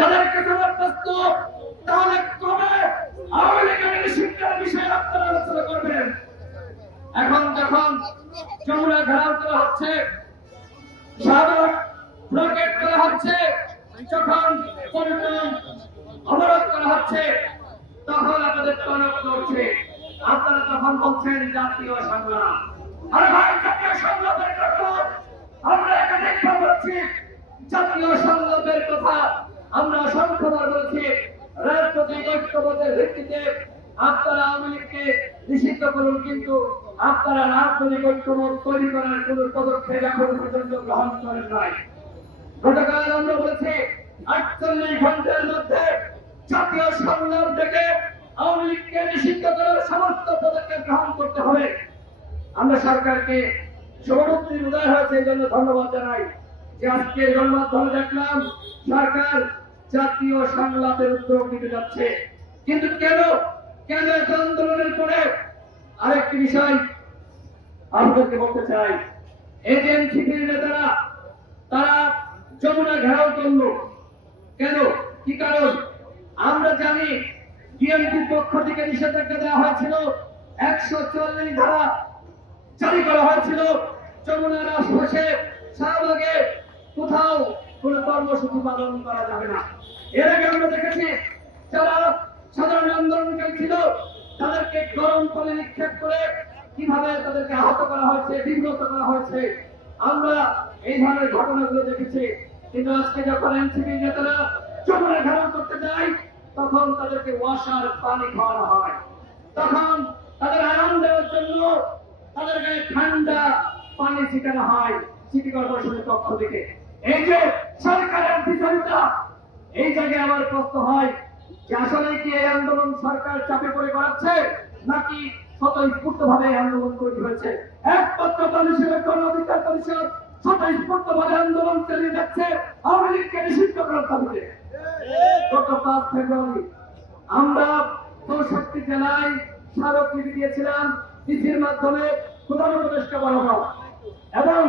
যাদেরকে জবরদস্ত তাহলে কবে আওয়ামী লীগের নিষিদ্ধের বিষয়ে আপনারা আলোচনা করবেন? এখন যখন যমুনা ঘেরাও করা হচ্ছে, শাহবাগ ব্লকেট করা হচ্ছে, যখন পল্টন অবরোধ করা হচ্ছে, তখন আপনাদের টনক নড়ছে। আপনারা তখন বলছেন জাতীয় সংগ্রাম। আর ভাই, জাতীয় সংগ্রামের কথা আমরা একাধিকবার বলছি, জাতীয় সংগ্রামের কথা আমরা অসংখ্যবার বলছি। রাজনৈতিক ঐক্যবোধের ভিত্তিতে আপনারা আওয়ামী লীগকে নিষিদ্ধ করুন, কিন্তু আপনারা রাজনৈতিক ঐক্যবোধ তৈরি করার কোন পদক্ষেপ এখন পর্যন্ত গ্রহণ করেন নাই। গতকাল আমরা বলেছি 48 ঘন্টার মধ্যে জাতীয় সংগ্রাম থেকে আওয়ামী লীগকে নিষিদ্ধ করার সমস্ত পদক্ষেপ গ্রহণ করতে হবে। আমরা সরকারকে শুভবুদ্ধির উদয় হয়েছে, এই জন্য ধন্যবাদ জানাই যে আজকে গণমাধ্যমে দেখলাম সরকার জাতীয় সংলাপের উদ্যোগ নিতে যাচ্ছে। কিন্তু কেন এত আন্দোলনের পরে? আরেকটি বিষয় আপনাদেরকে বলতে চাই, এজেন্সির নেতারা তারা যমুনা ঘেরাও করলো কেন? কি কারণ? আমরা জানি বিএনপির পক্ষ থেকে নিষেধাজ্ঞা দেওয়া হয়েছিল, 144 ধারা জারি করা হয়েছিল। যমুনার আশপাশে শাহবাগে কোথাও কোন কর্মসূচি পালন করা যাবে না। এর আগে আমরা দেখেছি যারা সাধারণ আন্দোলনকারী ছিল তাদেরকে গরম পানি নিক্ষেপ করে কিভাবে তাদেরকে আহত করা হয়েছে, বিব্রত করা হয়েছে। আমরা এই ধরনের ঘটনাগুলো দেখেছি। কিন্তু আজকে যখন এনসিপি নেতারা যমুনা ঘেরাও করতে যায়, তখন তাদেরকে ওয়াসার পানি খাওয়ানো হয়, তখন তাদের আরাম দেওয়ার জন্য তাদের গায়ে ঠান্ডা পানি ছিটানো হয় সিটি কর্পোরেশনের পক্ষ থেকে। এই যে সরকারের বিরোধিতা, এই জায়গায় আমার প্রশ্ন হয় যে আসলে কি এই আন্দোলন সরকার চাপে পড়ে করাচ্ছে, নাকি স্বতঃস্ফূর্ত ভাবে আন্দোলন তৈরি হয়েছে? একমাত্র মানুষের গণ অধিকার পরিষদ স্বতঃস্ফূর্ত ভাবে আন্দোলন চালিয়ে যাচ্ছে আওয়ামী লীগকে নিষিদ্ধ করার দাবিতে। গত 5 ফেব্রুয়ারি আমরা 64 জেলায় স্মারকলিপি দিয়েছিলাম চিঠির মাধ্যমে প্রধান উপদেষ্টা বরাবর, এবং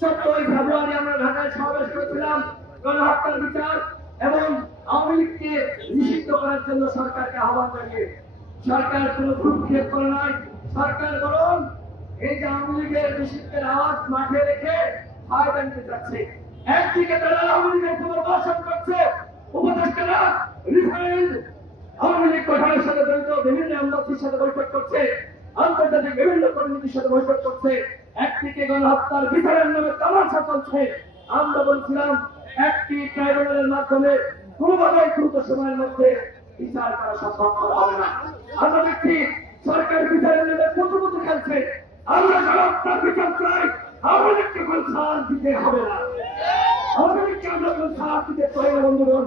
14 ফেব্রুয়ারি আমরা ঢাকায় সমাবেশ করেছিলাম গণহত্যার বিচার এবং আওয়ামী লীগকে নিষিদ্ধ করার জন্য সরকারকে আহ্বান জানিয়ে। সরকার কোনো ভ্রুক্ষেপ করে নাই। সরকার বরং এই যে আওয়ামী লীগের নিষিদ্ধের আওয়াজ মাঠে রেখে ফায়দা নিতে যাচ্ছে। একদিকে তারা আওয়ামী লীগের পুনর্বাসন করছে, উপদেষ্টারা রিফাইন্ড আওয়ামী লীগ গঠনের সাথে জড়িত বিভিন্ন এমবাসির সাথে বৈঠক করছে, আন্তর্জাতিক বিভিন্ন কমিটির সাথে বৈঠক করছে। একদিকে গণহত্যার বিচারের নামে তামাশা চলছে। আমরা বলছিলাম একটি ট্রাইব্যুনালের মাধ্যমে কোনোভাবেই দ্রুত সময়ের মধ্যে বিচার করা সম্ভব হবে না। আমরা দেখছি সরকার বিচারের নামে পুতুপুতু খেলছে। আমরা গণহত্যার বিচার চাই, আওয়ামী লীগকে কোন ছাড় দিতে হবে না। আওয়ামী লীগকে আমরা কোন ছাড় দিতে পারি না। বন্ধুগণ,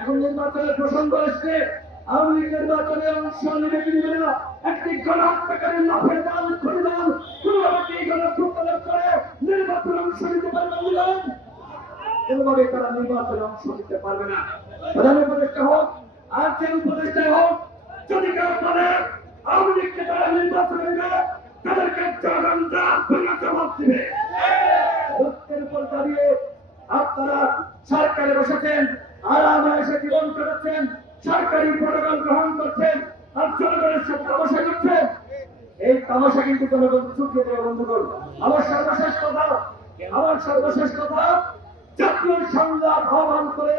এখন নির্বাচনের প্রসঙ্গ এসছে, আওয়ামী লীগ নির্বাচনে অংশ নিবে কি নিবে না? একটি গণহত্যাকারী লাফের দল খুলে দল কোনোভাবে কি গণহত্যা করে নির্বাচনে অংশ নিতে পারবে না, কোনোভাবে তারা নির্বাচনে অংশ নিতে পারবে না। প্রধান উপদেষ্টা হোক আর যে উপদেষ্টা হোক, যদি কেউ বলে আওয়ামী লীগকে তারা নির্বাচনে নেবে, তাদেরকে জনগণরা জবাব দিবে। রক্তের উপর দাঁড়িয়ে আপনারা সরকারে বসেছেন, আরামে এসে জীবন কাটাচ্ছেন, সরকারি প্রোটোকল গ্রহণ করছেন, আর জনগণের সাথে তামাশা করছেন। এই তামাশা কিন্তু জনগণ চুকিয়ে দেবে। বন্ধুগণ, আমার সর্বশেষ কথা, জাতীয় সংগ্রাম আহ্বান করে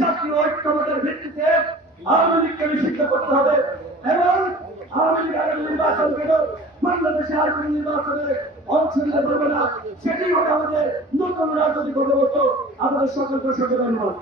জাতীয় ঐক্যমতের ভিত্তিতে আওয়ামী লীগকে নিষিদ্ধ করতে হবে এবং আওয়ামী লীগ আগামী নির্বাচন কেন বাংলাদেশে আর কোন নির্বাচনে অংশ নিতে পারবে না, সেটি হবে আমাদের নতুন রাজনৈতিক ঐক্যবদ্ধ। আপনাদের সকলকে ধন্যবাদ।